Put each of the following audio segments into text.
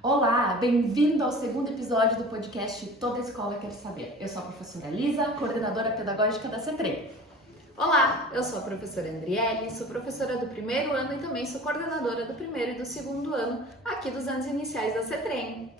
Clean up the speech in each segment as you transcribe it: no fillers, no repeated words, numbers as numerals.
Olá, bem-vindo ao segundo episódio do podcast Toda Escola Quer Saber. Eu sou a professora Lisa, coordenadora pedagógica da CETREM. Olá, eu sou a professora Andriele, sou professora do primeiro ano e também sou coordenadora do primeiro e do segundo ano aqui dos anos iniciais da CETREM.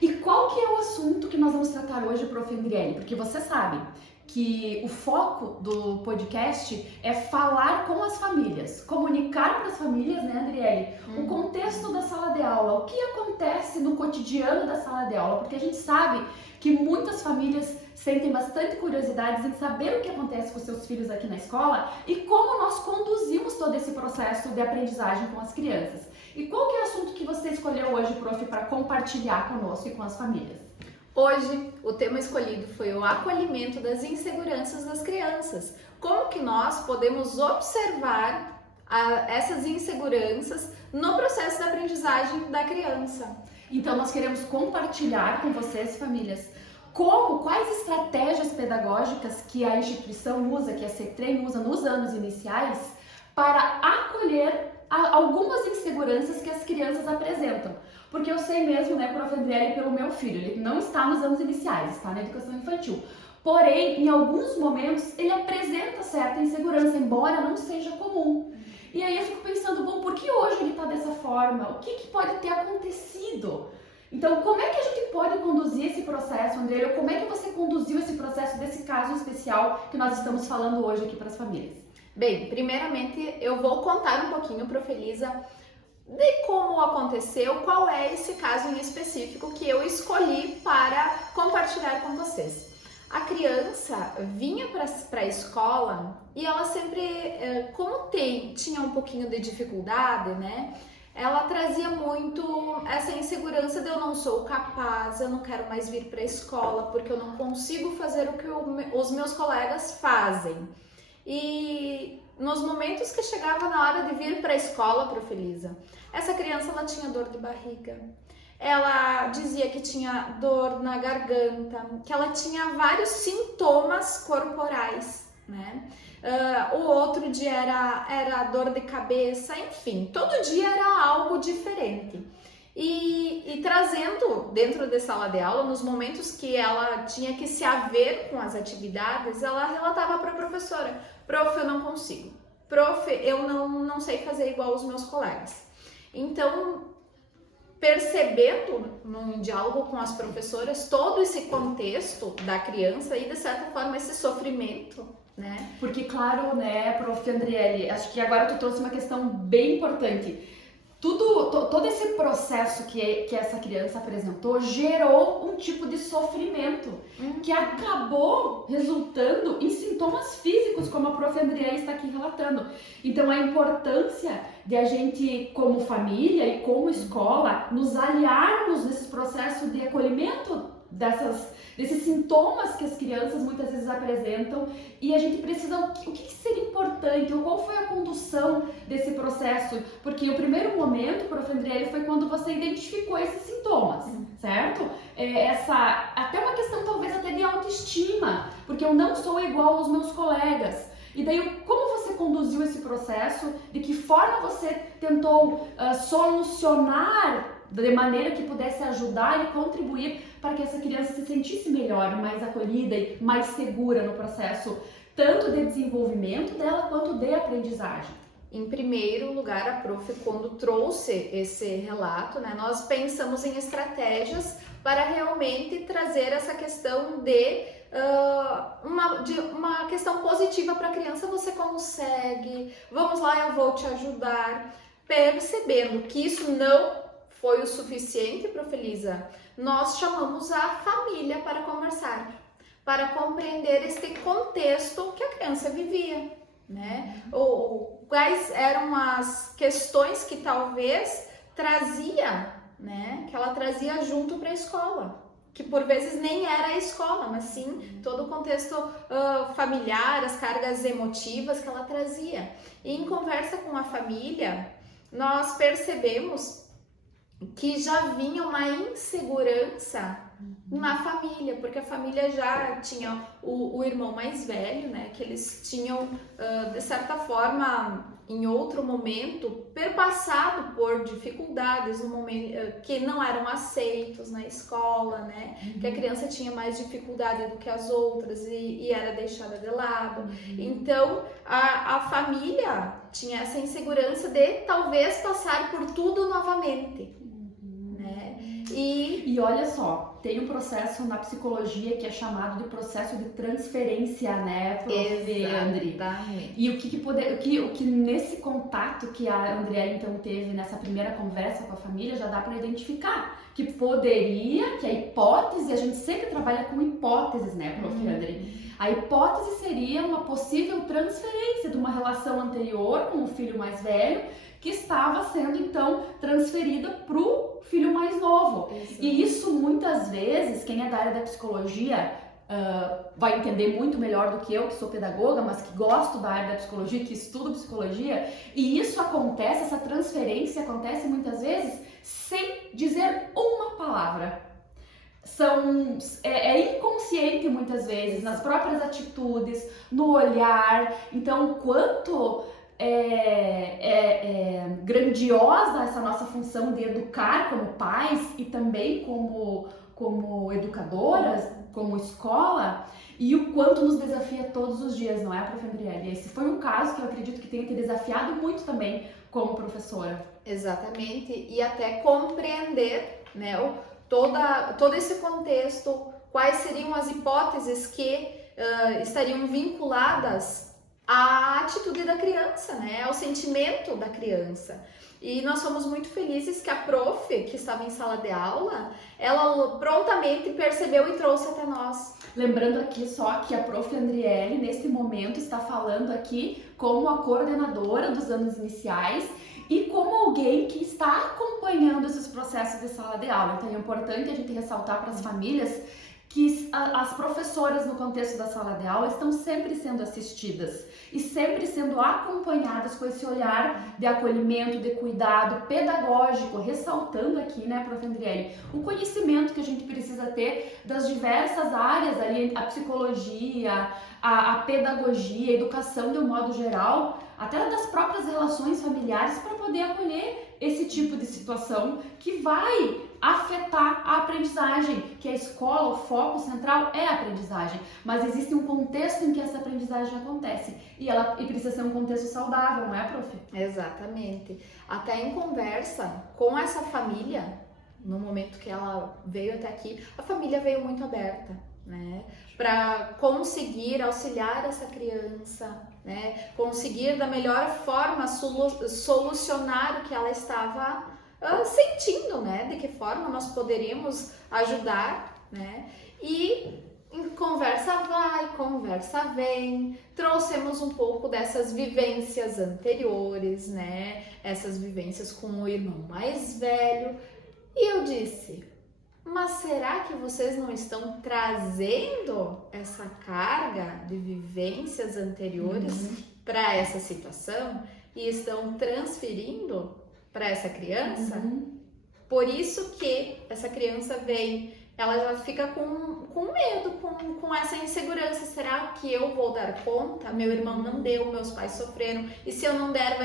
E qual que é o assunto que nós vamos tratar hoje, prof. Andriele? Porque você sabe que o foco do podcast é falar com as famílias, comunicar para as famílias, né, Andriele, o contexto da sala de aula, o que acontece no cotidiano da sala de aula, porque a gente sabe que muitas famílias sentem bastante curiosidades em saber o que acontece com seus filhos aqui na escola e como nós conduzimos todo esse processo de aprendizagem com as crianças. E qual que é o assunto que você escolheu hoje, prof, para compartilhar conosco e com as famílias? Hoje, o tema escolhido foi o acolhimento das inseguranças das crianças. Como que nós podemos observar essas inseguranças no processo da aprendizagem da criança? Então, nós queremos compartilhar com vocês, famílias, quais estratégias pedagógicas que a instituição usa, que a CETREM usa nos anos iniciais, para acolher algumas inseguranças que as crianças apresentam. Porque eu sei mesmo, né, prof. Andriele, pelo meu filho, ele não está nos anos iniciais, está na educação infantil. Porém, em alguns momentos, ele apresenta certa insegurança, embora não seja comum. E aí eu fico pensando, bom, por que hoje ele está dessa forma? O que pode ter acontecido? Então, como é que a gente pode conduzir esse processo, Andriele? Como é que você conduziu esse processo desse caso especial que nós estamos falando hoje aqui para as famílias? Bem, primeiramente eu vou contar um pouquinho, prof. Elisa, de como aconteceu, qual é esse caso em específico que eu escolhi para compartilhar com vocês. A criança vinha para a escola e ela sempre, como tinha um pouquinho de dificuldade, né? Ela trazia muito essa insegurança de eu não sou capaz, eu não quero mais vir para a escola porque eu não consigo fazer o que os meus colegas fazem. E nos momentos que chegava na hora de vir para a escola, prof. Elisa, essa criança ela tinha dor de barriga, ela dizia que tinha dor na garganta, que ela tinha vários sintomas corporais, né? O outro dia era dor de cabeça, enfim, todo dia era algo diferente. E trazendo dentro da sala de aula, nos momentos que ela tinha que se haver com as atividades, ela relatava para a professora: prof, eu não consigo, prof, eu não sei fazer igual os meus colegas. Então, percebendo num diálogo com as professoras todo esse contexto da criança e, de certa forma, esse sofrimento, né? Porque, claro, né, prof. Andriele, acho que agora tu trouxe uma questão bem importante. Todo esse processo que essa criança apresentou gerou um tipo de sofrimento que acabou resultando em sintomas físicos, como a prof. Andriele está aqui relatando. Então, a importância de a gente, como família e como escola, nos aliarmos nesse processo de acolhimento desses sintomas que as crianças muitas vezes apresentam, e a gente precisa, o que seria importante, ou qual foi a condução desse processo, porque o primeiro momento, prof. Andriele, foi quando você identificou esses sintomas, certo? Até uma questão talvez até de autoestima, porque eu não sou igual aos meus colegas. E daí, como você conduziu esse processo? De que forma você tentou solucionar de maneira que pudesse ajudar e contribuir para que essa criança se sentisse melhor, mais acolhida e mais segura no processo, tanto de desenvolvimento dela quanto de aprendizagem? Em primeiro lugar, a prof, quando trouxe esse relato, né, nós pensamos em estratégias para realmente trazer essa questão de uma questão positiva para a criança. Você consegue, vamos lá, eu vou te ajudar. Percebendo que isso não foi o suficiente, prof. Elisa, nós chamamos a família para conversar, para compreender este contexto que a criança vivia, né? Quais eram as questões que talvez trazia, né? Que ela trazia junto para a escola, que por vezes nem era a escola, mas sim todo o contexto familiar, as cargas emotivas que ela trazia. E em conversa com a família, nós percebemos que já vinha uma insegurança na família, porque a família já tinha o irmão mais velho, né, que eles tinham, de certa forma, em outro momento, perpassado por dificuldades no momento, que não eram aceitos na escola, né, que a criança tinha mais dificuldade do que as outras e era deixada de lado. Então, a família tinha essa insegurança de talvez passar por tudo novamente. E olha só, tem um processo na psicologia que é chamado de processo de transferência, né, prof. Andri? E o que nesse contato que a Andrea então teve nessa primeira conversa com a família já dá para identificar que a hipótese, a gente sempre trabalha com hipóteses, né, prof. Andri? A hipótese seria uma possível transferência de uma relação anterior com o filho mais velho que estava sendo então transferida para o filho mais novo. Exato. E isso muitas vezes, quem é da área da psicologia vai entender muito melhor do que eu, que sou pedagoga, mas que gosto da área da psicologia, que estudo psicologia, e isso acontece, essa transferência acontece muitas vezes sem dizer uma palavra. É inconsciente muitas vezes, nas próprias atitudes, no olhar. Então, quanto grandiosa essa nossa função de educar como pais e também como educadoras, como escola, e o quanto nos desafia todos os dias, não é, prof. Andriele? Esse foi um caso que eu acredito que tenha te desafiado muito também como professora. Exatamente, e até compreender, né, todo esse contexto, quais seriam as hipóteses que estariam vinculadas à atitude da criança, né, ao sentimento da criança. E nós fomos muito felizes que a prof, que estava em sala de aula, ela prontamente percebeu e trouxe até nós. Lembrando aqui só que a prof. Andriele, nesse momento, está falando aqui como a coordenadora dos anos iniciais e como alguém que está acompanhando esses processos de sala de aula. Então é importante a gente ressaltar para as famílias que as professoras no contexto da sala de aula estão sempre sendo assistidas e sempre sendo acompanhadas com esse olhar de acolhimento, de cuidado pedagógico, ressaltando aqui, né, prof. Andriele, o conhecimento que a gente precisa ter das diversas áreas ali, a psicologia, a pedagogia, a educação de um modo geral, até das próprias relações familiares, para poder acolher esse tipo de situação que vai afetar a aprendizagem, que a escola, o foco central é a aprendizagem, mas existe um contexto em que essa aprendizagem acontece e precisa ser um contexto saudável, não é, prof? Exatamente. Até em conversa com essa família, no momento que ela veio até aqui, a família veio muito aberta, né, para conseguir auxiliar essa criança, né, conseguir da melhor forma solucionar o que ela estava sentindo, né, de que forma nós poderíamos ajudar, né, e conversa vai, conversa vem, trouxemos um pouco dessas vivências anteriores, né, essas vivências com o irmão mais velho, e eu disse, mas será que vocês não estão trazendo essa carga de vivências anteriores para essa situação e estão transferindo para essa criança? Por isso que essa criança vem, ela já fica com medo, com essa insegurança. Será que eu vou dar conta? Meu irmão não deu, meus pais sofreram, e se eu não der,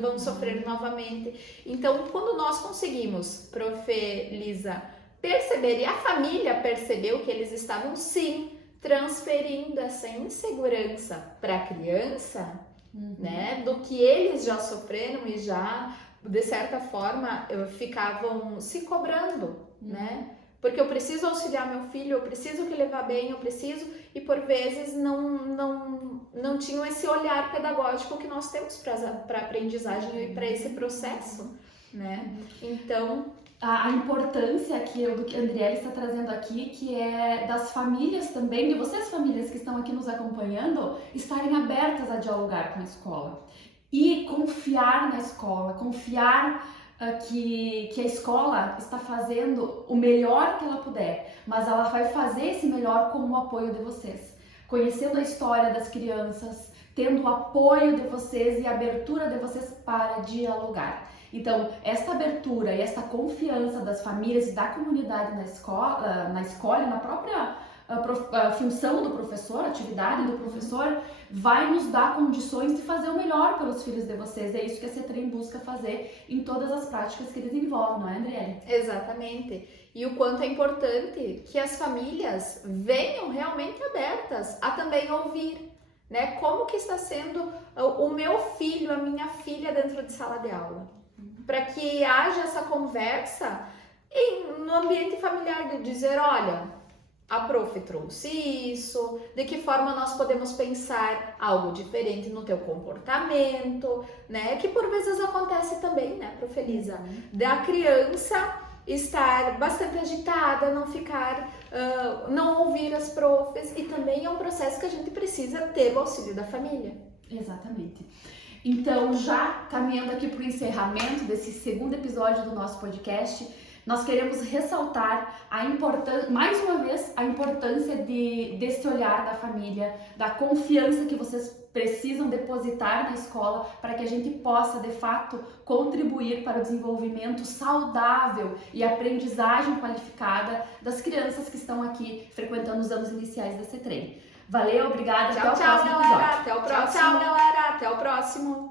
vão sofrer novamente. Então, quando nós conseguimos, prof. Lisa, perceber, e a família percebeu que eles estavam sim transferindo essa insegurança para a criança, né, do que eles já sofreram e já, de certa forma, ficavam se cobrando, né? Porque eu preciso auxiliar meu filho, eu preciso que ele vá bem, eu preciso, e por vezes não tinham esse olhar pedagógico que nós temos para a aprendizagem e para esse processo, né? Então, a importância do que a Andriele está trazendo aqui, que é das famílias também, de vocês famílias que estão aqui nos acompanhando, estarem abertas a dialogar com a escola e confiar na escola, confiar que a escola está fazendo o melhor que ela puder, mas ela vai fazer esse melhor com o apoio de vocês, conhecendo a história das crianças, tendo o apoio de vocês e a abertura de vocês para dialogar. Então, esta abertura e esta confiança das famílias e da comunidade na escola e na própria a função do professor, a atividade do professor, vai nos dar condições de fazer o melhor pelos filhos de vocês. É isso que a CETREM busca fazer em todas as práticas que eles envolvem, não é, Andriele? Exatamente. E o quanto é importante que as famílias venham realmente abertas a também ouvir, né? Como que está sendo o meu filho, a minha filha dentro de sala de aula. Para que haja essa conversa no ambiente familiar de dizer, olha, a prof trouxe isso, de que forma nós podemos pensar algo diferente no teu comportamento, né? Que por vezes acontece também, né, prof. Elisa? Da criança estar bastante agitada, não ficar, não ouvir as profs, e também é um processo que a gente precisa ter o auxílio da família. Exatamente. Então, já caminhando aqui para o encerramento desse segundo episódio do nosso podcast, nós queremos ressaltar mais uma vez, a importância desse olhar da família, da confiança que vocês precisam depositar na escola para que a gente possa, de fato, contribuir para o desenvolvimento saudável e aprendizagem qualificada das crianças que estão aqui frequentando os anos iniciais da CETREM. Valeu, obrigada, Tchau, até o próximo galera, episódio. até o próximo. Tchau, galera, até o próximo.